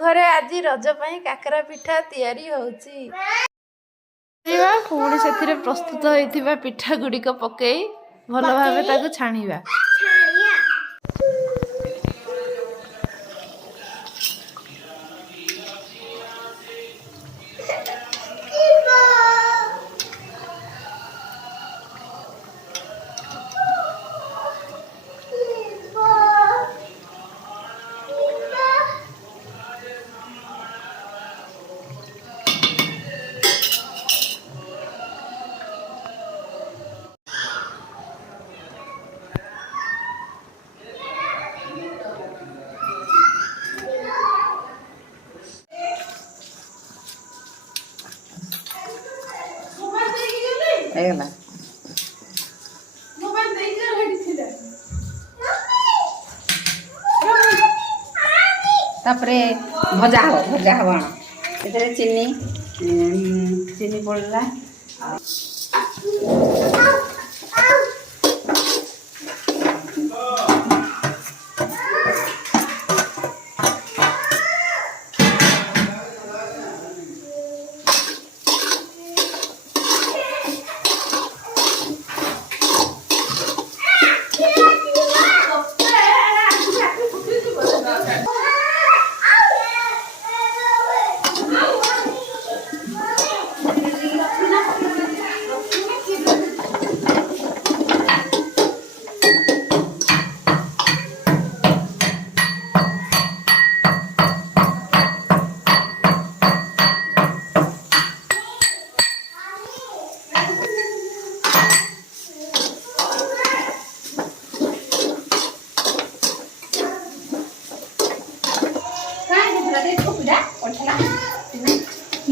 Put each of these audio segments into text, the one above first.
घरे आज रज पाई काकरा पिठा तैयारी होउची पुणी से प्रस्तुत होइथिबा पिठा गुड़िक पकई भल भावे ताकू छाणीबा। ହେଇଗଲା ତାପରେ ଭଜା ହବ ଆଣ ଏଥିରେ ଚିନି ପଡ଼ିଲା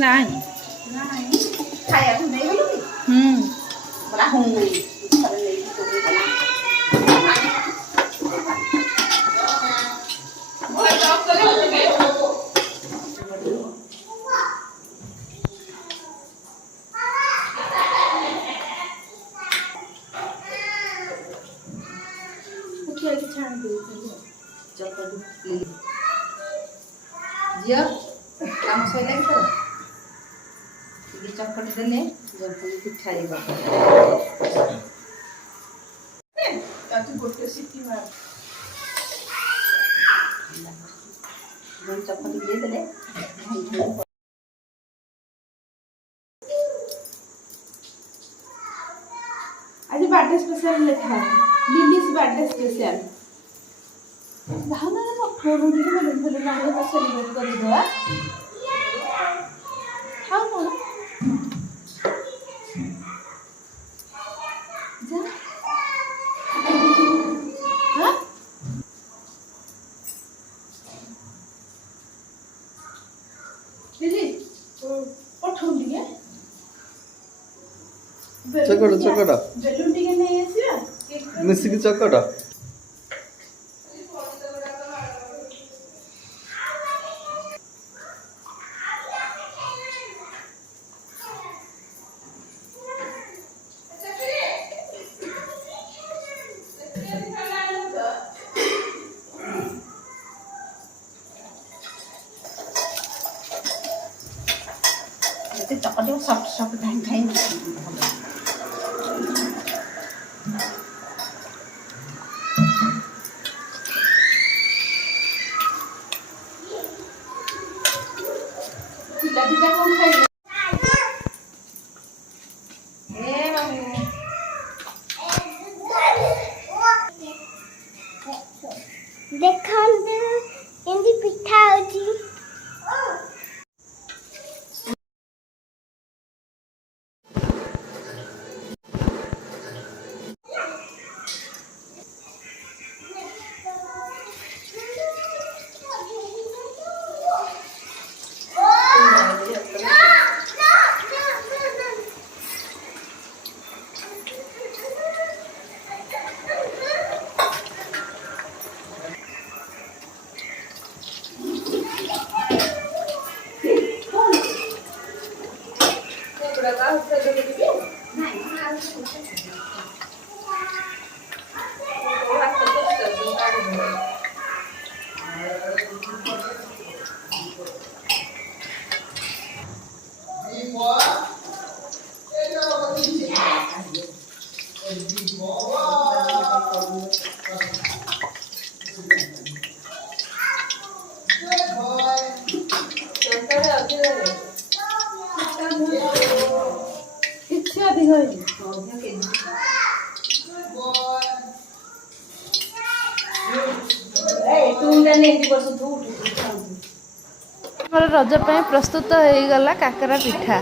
ନାଇଁ ଖାଇବାକୁ ନେଇଗଲୁ ବରା ହଉନି ଝିଅ କାମ ସଇଲା କି ତୋର ଟିକେ ଚକଟି ଦେଲେ ପିଠା ଗୋଟେ ସିଟି ମାର ଚକଟି ଦେଇଦେଲେ आज बर्थडे स्पेशल लिखा लिलीज बर्थडे स्पेशल भावना ना फोटो भी मैंने ना सेलिब्रेट कर दिया हां कौन जा हां लिली पठो दिए चकड़ बेलून टिके नहीं आसीबा मिसिक चकड़ चकटे सब खाई पिता कौन खाई देखा पिठा होची କିଛି ଅଧିକ ହେଇନି। ଆମର ରଜ ପାଇଁ ପ୍ରସ୍ତୁତ ହେଇଗଲା କାକରା ପିଠା।